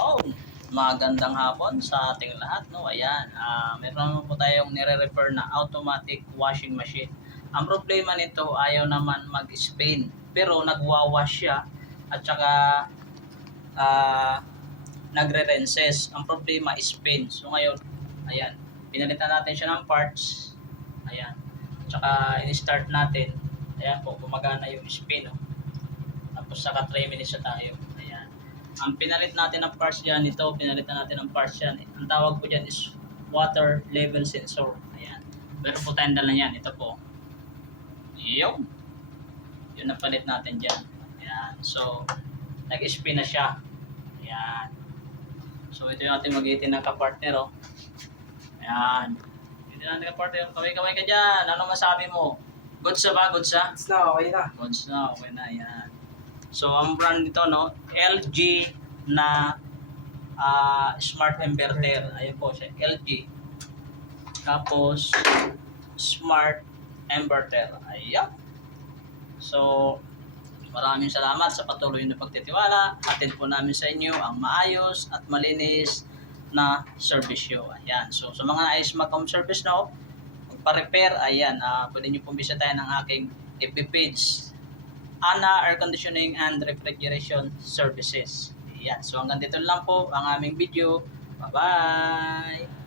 Oh, magandang hapon sa ating lahat, no? Ayan, meron naman po tayong nire-refer na automatic washing machine. Ang problema nito, ayaw naman mag-spin, pero nagwawash siya at saka ah, nagre-rinses. Ang problema, spin. So ngayon, ayan, pinalitan natin siya ng parts. Ayan, tsaka in-start natin. Ayan po, gumagana yung spin, no? Tapos saka 3 minutes na tayo. Ayan. Ang pinalit natin ng parts dyan, pinalitan natin ng parts dyan. Ang tawag po dyan is water level sensor. Ayan. Meron po tayong dala yan. Ito po. Yun. Yun ang palit natin dyan. Ayan. So, nag-spin na siya. Ayan. So, ito yung ating mag-itin ng kapartner. Oh. Ayan. Ito yung ating kapartner. Kaway-kaway ka dyan. Ano masabi mo? Goods na ba? Goods na? Goods na, okay na. Goods na. Okay na. Ayan. So, ang brand nito, no, LG na smart inverter. Ayun po siya, LG. Tapos, smart inverter. Ayan. So, maraming salamat sa patuloy na pagtitiwala. Hatid po namin sa inyo ang maayos at malinis na serbisyo. Ayan. So, sa mga nais mag-home service, no, magpa-repair, ayan, pwede nyo pong bisitahin ang aking FB page, Ana Air Conditioning and Refrigeration Services. Yan. So hanggang dito lang po ang aming video. Bye-bye!